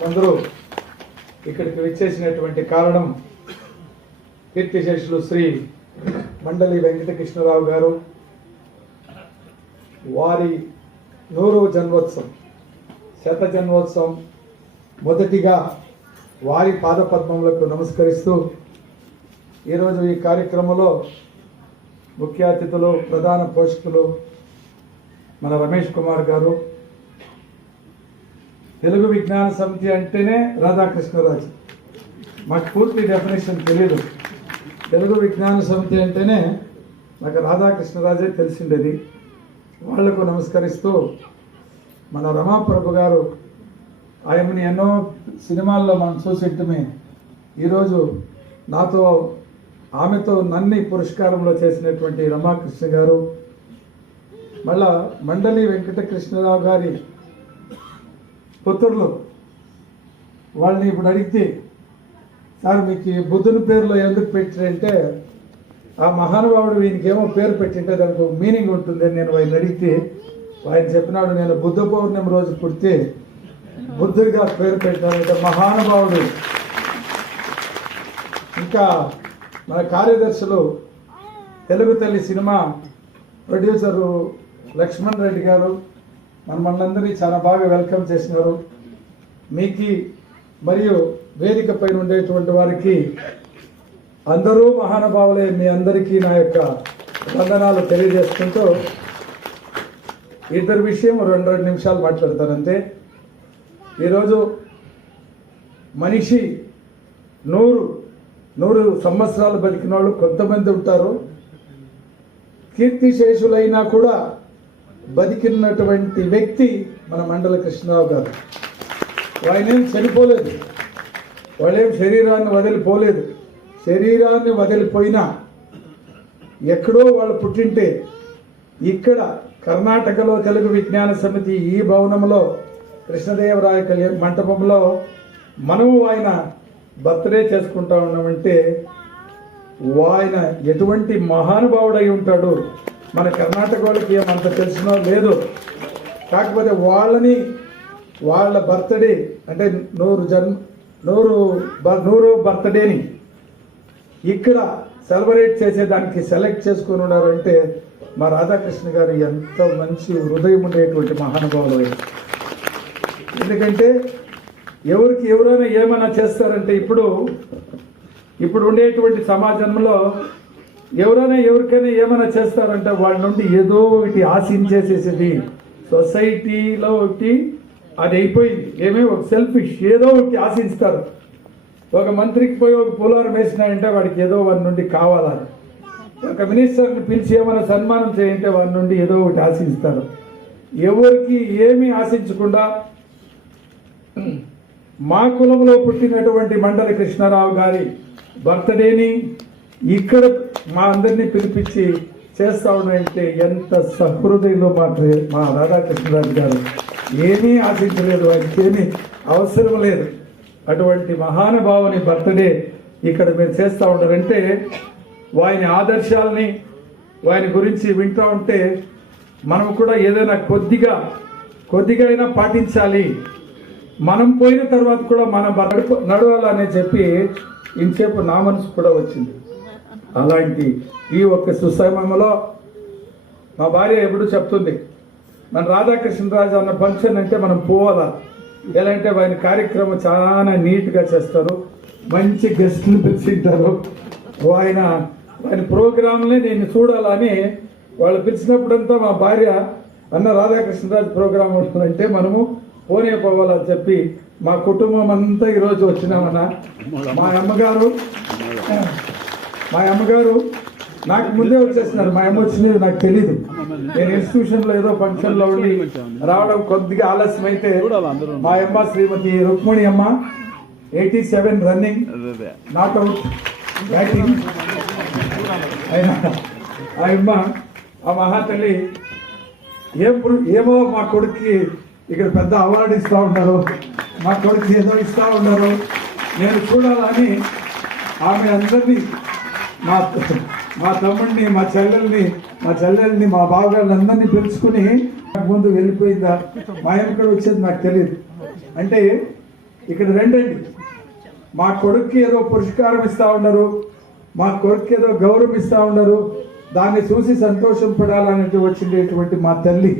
మనమందరూ ఇక్కడికి విచ్చేసినటువంటి కారణం కీర్తిశేషులు శ్రీ మండలి వెంకటకృష్ణరావు గారు వారి 100వ జన్మోత్సవం శత జన్మోత్సవం మొదటిగా వారి పాదపద్మములకు నమస్కరిస్తూ ఈరోజు ఈ కార్యక్రమంలో ముఖ్య అతిథులు ప్రధాన పోషకులు మన రమేష్ కుమార్ గారు. తెలుగు విజ్ఞాన సమితి అంటేనే రాధాకృష్ణరాజు, మాకు పూర్తి డెఫినేషన్ తెలియదు. తెలుగు విజ్ఞాన సమితి అంటేనే నాకు రాధాకృష్ణరాజే తెలిసిండేది. వాళ్లకు నమస్కరిస్తూ మన రమాప్రభు గారు ఆయనని ఎన్నో సినిమాల్లో మనం చూసేటమే ఈరోజు నాతో ఆమెతో నన్ని పురస్కారంలో చేసినటువంటి రమాకృష్ణ గారు, మళ్ళా మండలి వెంకటకృష్ణరావు గారి పుత్రులు వాళ్ళని ఇప్పుడు అడిగితే, సార్ మీకు బుద్ధుని పేరులో ఎందుకు పెట్టారంటే ఆ మహానుభావుడు ఈయనకేమో పేరు పెట్టింటే దానికి ఒక మీనింగ్ ఉంటుంది అని నేను ఆయన అడిగితే ఆయన చెప్పినాడు, నేను బుద్ధ పౌర్ణమి రోజు పుడితే బుద్ధుడిగా పేరు పెట్టానంటే మహానుభావుడు. ఇంకా మన కార్యదర్శులు తెలుగు తల్లి సినిమా ప్రొడ్యూసరు లక్ష్మణ్ రెడ్డి గారు మనందరినీ చాలా బాగా వెల్కమ్ చేసినారు. మీకు మరియు వేదిక పైన ఉండేటువంటి వారికి అందరూ మహానుభావులే, మీ అందరికీ నా యొక్క వందనాలు తెలియజేసుకుంటూ ఇద్దరు విషయం 2 నిమిషాలు మాట్లాడతానంతే. ఈరోజు మనిషి 100 సంవత్సరాలు బతికిన వాళ్ళు కొంతమంది ఉంటారు. కీర్తిశేషులైనా కూడా బతికినటువంటి వ్యక్తి మన మండల కృష్ణరావు గారు. ఆయనేం చనిపోలేదు, వాళ్ళేం శరీరాన్ని వదిలిపోలేదు. శరీరాన్ని వదిలిపోయినా ఎక్కడో వాళ్ళు పుట్టింటే ఇక్కడ కర్ణాటకలో తెలుగు విజ్ఞాన సమితి ఈ భవనంలో కృష్ణదేవరాయ కళ్యాణ మంటపంలో మనము ఆయన బర్త్డే చేసుకుంటా ఉన్నామంటే ఆయన ఎటువంటి మహానుభావుడై ఉంటాడు. మన కర్ణాటక వాళ్ళకి ఏమంత తెలిసినో లేదు, కాకపోతే వాళ్ళ బర్త్డే అంటే 100వ బర్త్డేని ఇక్కడ సెలబ్రేట్ చేసేదానికి సెలెక్ట్ చేసుకుని ఉన్నారంటే మా రాధాకృష్ణ గారు ఎంత మంచి హృదయం ఉండేటువంటి మహానుభావులు. ఎందుకంటే ఎవరైనా ఏమైనా చేస్తారంటే ఇప్పుడు ఉండేటువంటి సమాజంలో ఎవరికైనా ఏమైనా చేస్తారంటే వాళ్ళ నుండి ఏదో ఒకటి ఆశించేసేసేది సొసైటీలో ఒకటి అది అయిపోయింది. ఒక సెల్ఫిష్ ఏదో ఒకటి ఆశిస్తారు. ఒక మంత్రికి పోయి ఒక పోలారం వేసినాయంటే వాడికి ఏదో వాడి నుండి కావాలని, ఒక మినిస్టర్ని పిలిచి ఏమైనా సన్మానం చేయంటే వాడి నుండి ఏదో ఒకటి ఆశిస్తారు. ఎవరికి ఏమీ ఆశించకుండా మా కులంలో పుట్టినటువంటి మండలి కృష్ణరావు గారి బర్త్డేని ఇక్కడ మా అందరినీ పిలిపించి చేస్తా ఉన్నాయంటే ఎంత సహృదయంలో మా రాధాకృష్ణరాజు గారు ఏమీ ఆశించలేదు, ఆయనకి ఏమీ అవసరం లేదు. అటువంటి మహానుభావుని బర్త్డే ఇక్కడ మీరు చేస్తూ ఉంటారంటే ఆయన ఆదర్శాలని ఆయన గురించి వింటూ ఉంటే మనం కూడా ఏదైనా కొద్దిగా అయినా పాటించాలి. మనం పోయిన తర్వాత కూడా మనం నడవాలని చెప్పి ఇంతసేపు నా మనసు కూడా వచ్చింది. అలాంటి ఈ ఒక్క సుసమయంలో మా భార్య ఎప్పుడు చెప్తుంది, మన రాధాకృష్ణరాజు అన్న ఫంక్షన్ అంటే మనం పోవాలా. ఎలా అంటే ఆయన కార్యక్రమం చాలా నీట్గా చేస్తారు, మంచి గెస్టులు పిలిచింటారు. ఆయన ప్రోగ్రాంలే నేను చూడాలని వాళ్ళు పిలిచినప్పుడంతా మా భార్య అన్న రాధాకృష్ణరాజు ప్రోగ్రాం ఉంటుందంటే మనము పోనే పోవాలని చెప్పి మా కుటుంబం అంతా ఈరోజు వచ్చినామన్నా. మా అమ్మగారు నాకు ముందే వచ్చేసినారు. మా అమ్మ వచ్చినది నాకు తెలీదు. నేను ఇన్స్టిట్యూషన్లో ఏదో ఫంక్షన్లో ఉండి రావడం కొద్దిగా ఆలస్యం అయితే మా అమ్మ శ్రీమతి రుక్మిణి అమ్మ 87 రన్నింగ్ నాట్అవుట్ బ్యాటింగ్ అయినా ఆ అమ్మ ఆ మహాతల్లి ఏమో మా కొడుక్కి ఇక్కడ పెద్ద అవార్డు ఇస్తూ ఉన్నారు, మా కొడుకు ఏదో ఇస్తూ ఉన్నారు, నేను చూడాలని ఆమె అందరినీ మా తమ్ముడిని మా చెల్లెల్ని మా బావగాళ్ళని అందరినీ పిలుచుకుని ముందు వెళ్ళిపోయిందా. మా అమ్మ కూడా వచ్చేది నాకు తెలియదు. అంటే ఇక్కడ రండి, మా కొడుక్కి ఏదో పురస్కారం ఇస్తా ఉన్నారు, మా కొడుక్కి ఏదో గౌరవం ఇస్తా ఉన్నారు, దాన్ని చూసి సంతోషం పడాలనేది వచ్చినటువంటి మా తల్లి,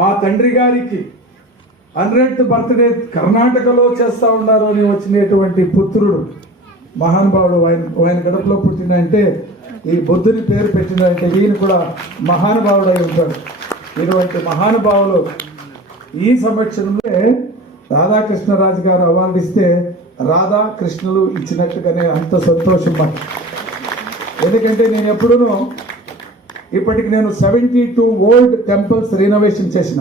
మా తండ్రి గారికి 100th బర్త్డే కర్ణాటకలో చేస్తా ఉన్నారు అని వచ్చినటువంటి పుత్రుడు మహానుభావుడు. ఆయన గడపలో పుట్టినంటే ఈ బుద్ధుని పేరు పెట్టినంటే ఈయన కూడా మహానుభావుడు అయి ఉంటాడు. ఇటువంటి మహానుభావులు ఈ సంవత్సరంలో రాధాకృష్ణరాజు గారు అవార్డు ఇస్తే రాధాకృష్ణులు ఇచ్చినట్టుగానే అంత సంతోషం మాకు. ఎందుకంటే నేను ఎప్పుడూ ఇప్పటికి నేను 72 ఓల్డ్ టెంపుల్స్ రినోవేషన్ చేసిన,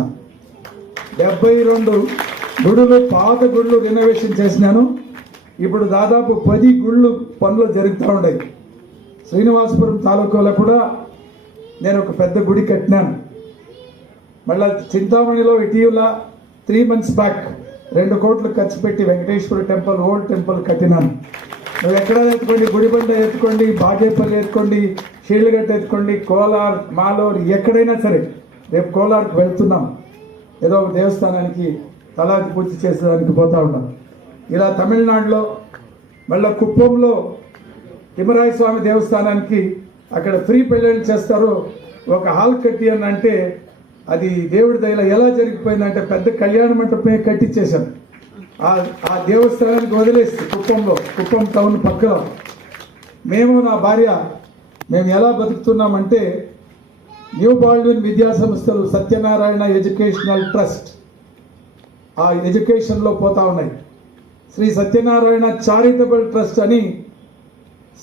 72 గుడులు పాత గుళ్ళు రినోవేషన్ చేసినాను. ఇప్పుడు దాదాపు 10 గుళ్ళు పనులు జరుగుతూ ఉన్నాయి. శ్రీనివాసపురం తాలూకాలో కూడా నేను ఒక పెద్ద గుడి కట్టినాను. మళ్ళా చింతామణిలో ఇటీవల 3 months బ్యాక్ 2 కోట్లు ఖర్చు పెట్టి వెంకటేశ్వర టెంపుల్ ఓల్డ్ టెంపుల్ కట్టినాను. నువ్వు ఎక్కడ ఎత్తుకోండి, గుడిబండ ఎత్తుకోండి, బాగేపల్లి ఎత్తుకోండి, షీళ్ళగట్ట ఎత్తుకోండి, కోలార్, మాలోర్, ఎక్కడైనా సరే. రేపు కోలార్కి వెళ్తున్నాం, ఏదో ఒక దేవస్థానానికి తలాది పూజ చేసేదానికి పోతా ఉన్నాం. ఇలా తమిళనాడులో మళ్ళీ కుప్పంలో తిమ్మరాయ స్వామి దేవస్థానానికి అక్కడ ఫ్రీ పెళ్ళిళ్ళు చేస్తారు. ఒక హాల్ కట్టి అని అంటే అది దేవుడి దయలో ఎలా జరిగిపోయిందంటే పెద్ద కళ్యాణ మంటపమే కట్టించేశాను. ఆ దేవస్థానానికి వదిలేసి కుప్పం టౌన్ పక్కన మేము నా భార్య మేము ఎలా బతుకుతున్నామంటే న్యూ బాల్డ్విన్ విద్యా సంస్థలు సత్యనారాయణ ఎడ్యుకేషనల్ ట్రస్ట్ ఆ ఎడ్యుకేషన్లో పోతా ఉన్నాయి. శ్రీ సత్యనారాయణ చారిటబుల్ ట్రస్ట్ అని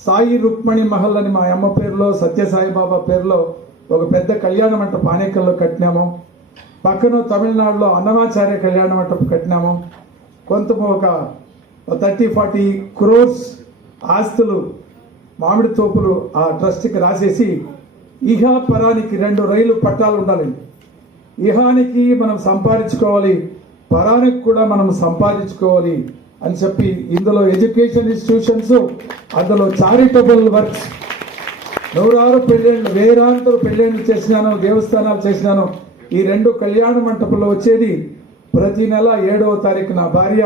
సాయి రుక్మణి మహల్ అని మా అమ్మ పేరులో సత్యసాయిబాబా పేరులో ఒక పెద్ద కళ్యాణ మంటపం ఆనేకల్లో కట్టినాము. పక్కన తమిళనాడులో అన్నమాచార్య కళ్యాణ మంటపం కట్టినాము. కొంత ఒక 30-40 crores ఆస్తులు మామిడి తోపులు ఆ ట్రస్ట్కి రాసేసి ఇహా పరానికి 2 రైలు పట్టాలు ఉండాలండి. ఇహానికి మనం సంపాదించుకోవాలి, పరానికి కూడా మనం సంపాదించుకోవాలి అని చెప్పి ఇందులో ఎడ్యుకేషన్ ఇన్స్టిట్యూషన్స్, అందులో చారిటబుల్ వర్క్స్, 106 పెళ్ళిళ్ళు, వేరాంతరు పెళ్ళిళ్ళు చేసినాను, దేవస్థానాలు చేసినాను. ఈ 2 కళ్యాణ మంటపంలో వచ్చేది ప్రతి నెల 7వ తారీఖు నా భార్య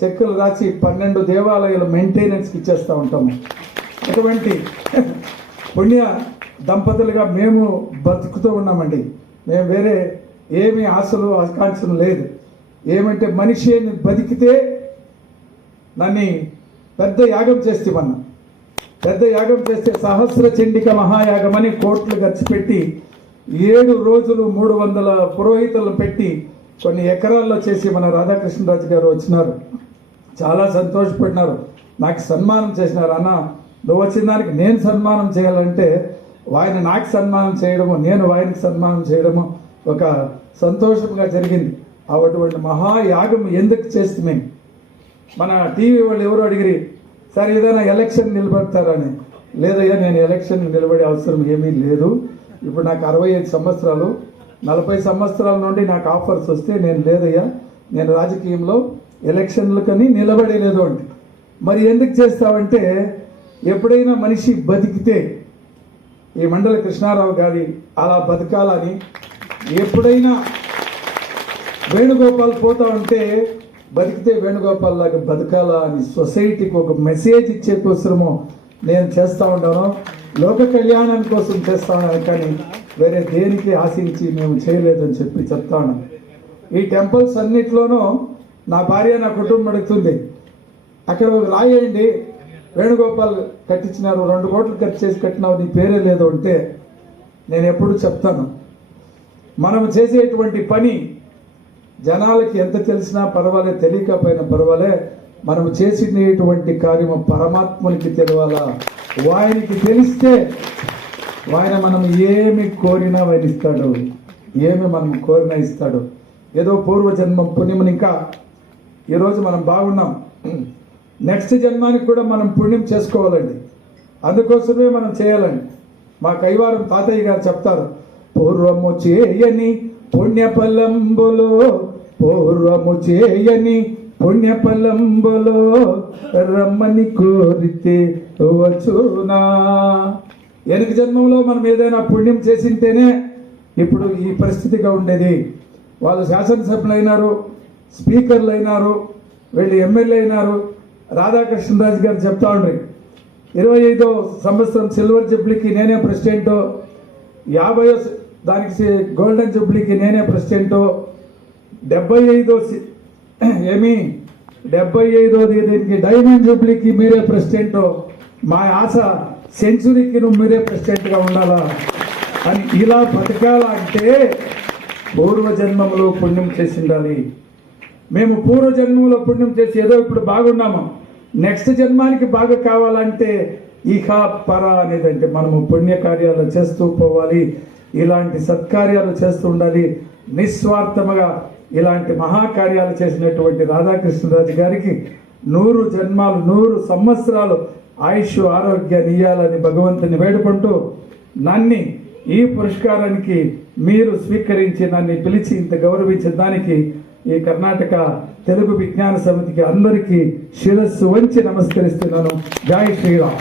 చెక్కులు రాసి 12 దేవాలయాలు మెయింటెనెన్స్కి ఇచ్చేస్తూ ఉంటాము. అటువంటి పుణ్య దంపతులుగా మేము బతుకుతూ ఉన్నామండి. మేము వేరే ఏమి ఆశలు ఆకాంక్షలు లేదు. ఏమంటే మనిషి బతికితే నన్ను పెద్ద యాగం చేస్తేమన్నా, పెద్ద యాగం చేస్తే సహస్ర చండిక మహాయాగం అని కోట్లు ఖర్చు పెట్టి 7 రోజులు 300 పురోహితులను పెట్టి కొన్ని ఎకరాల్లో చేసి మన రాధాకృష్ణరాజు గారు వచ్చినారు. చాలా సంతోషపడినారు, నాకు సన్మానం చేసినారు. అన్న నువ్వు వచ్చిన దానికి నేను సన్మానం చేయాలంటే ఆయన నాకు సన్మానం చేయడము, నేను ఆయనకి సన్మానం చేయడము ఒక సంతోషంగా జరిగింది. అటువంటి మహాయాగం ఎందుకు చేస్తే మన టీవీ వాళ్ళు ఎవరు అడిగిరి, సార్ ఏదైనా ఎలక్షన్ నిలబడతారని. లేదయ్యా, నేను ఎలక్షన్ నిలబడే అవసరం ఏమీ లేదు. ఇప్పుడు నాకు 65 సంవత్సరాలు, 40 సంవత్సరాల నుండి నాకు ఆఫర్స్ వస్తే నేను లేదయ్యా, నేను రాజకీయంలో ఎలక్షన్లకని నిలబడలేదు అంటే. మరి ఎందుకు చేస్తావంటే ఎప్పుడైనా మనిషి బతికితే ఈ మండల కృష్ణారావు గారి అలా బతకాలని, ఎప్పుడైనా వేణుగోపాల్ పోతా ఉంటే బతికితే వేణుగోపాల్ లాగా బతకాలా అని సొసైటీకి ఒక మెసేజ్ ఇచ్చే కోసము నేను చేస్తూ ఉంటాను. లోక కళ్యాణం కోసం చేస్తా ఉన్నాను, కానీ వేరే దేనికి ఆశించి మేము చేయలేదని చెప్పి చెప్తా ఉన్నాను. ఈ టెంపుల్స్ అన్నిట్లోనూ నా భార్య నా కుటుంబం అడుగుతుంది, అక్కడ రాయండి వేణుగోపాల్ కట్టించినారు, 2 కోట్లు ఖర్చు చేసి కట్టినావు, నీ పేరే లేదు అంటే నేను ఎప్పుడు చెప్తాను, మనం చేసేటువంటి పని జనాలకి ఎంత తెలిసినా పర్వాలే, తెలియకపోయినా పర్వాలే, మనం చేసినటువంటి కార్యము పరమాత్మునికి తెలవాలా. ఆయనకి తెలిస్తే ఆయన మనం ఏమి కోరినా ఆయన ఇస్తాడు, ఏమి మనం కోరినా ఇస్తాడు. ఏదో పూర్వజన్మం పుణ్యమని ఇంకా ఈరోజు మనం బాగున్నాం, నెక్స్ట్ జన్మానికి కూడా మనం పుణ్యం చేసుకోవాలండి. అందుకోసమే మనం చేయాలండి. మా కైవారం తాతయ్య గారు చెప్తారు, పూర్వము చేయని పుణ్యఫలంబులో, పూర్వము చేయని పుణ్యఫలంబులో రమ్మని కోరితే వచ్చునా. వెనుక జన్మంలో మనం ఏదైనా పుణ్యం చేసింటేనే ఇప్పుడు ఈ పరిస్థితిగా ఉండేది. వాళ్ళు శాసనసభ్యులు అయినారు, స్పీకర్లు అయినారు, వీళ్ళు ఎమ్మెల్యే అయినారు. రాధాకృష్ణరాజు గారు చెప్తా ఉండ్రి 25వ సంవత్సరం సిల్వర్ జూబ్లీకి నేనే ప్రెసిడెంట్, 50వ దానికి గోల్డెన్ జూబ్లీకి నేనే ప్రెసిడెంట్, 75వ దీనికి డైమండ్ జూబ్లీకి మీరే ప్రెసిడెంట్, మా ఆశ సెంచురీకి నువ్వు మీరే ప్రెసిడెంట్గా ఉండాలా అని ఇలా బతకాలంటే పూర్వజన్మములో పుణ్యం చేసి ఉండాలి. మేము పూర్వజన్మలో పుణ్యం చేసి ఏదో ఇప్పుడు బాగున్నాము, నెక్స్ట్ జన్మానికి బాగా కావాలంటే ఇహ పర అనేదంటే మనము పుణ్యకార్యాలు చేస్తూ పోవాలి, ఇలాంటి సత్కార్యాలు చేస్తూ ఉండాలి. నిస్వార్థముగా ఇలాంటి మహాకార్యాలు చేసినటువంటి రాధాకృష్ణరాజు గారికి 100 జన్మాలు 100 సంవత్సరాలు ఆయుష్ ఆరోగ్యాన్ని ఇయ్యాలని భగవంతుని వేడుకుంటూ, నన్ను ఈ పురస్కారానికి మీరు స్వీకరించి నన్ను పిలిచి ఇంత గౌరవించిన దానికి ఈ కర్ణాటక తెలుగు విజ్ఞాన సమితికి అందరికీ శిరస్సు వంచి నమస్కరిస్తున్నాను. జై శ్రీరామ్.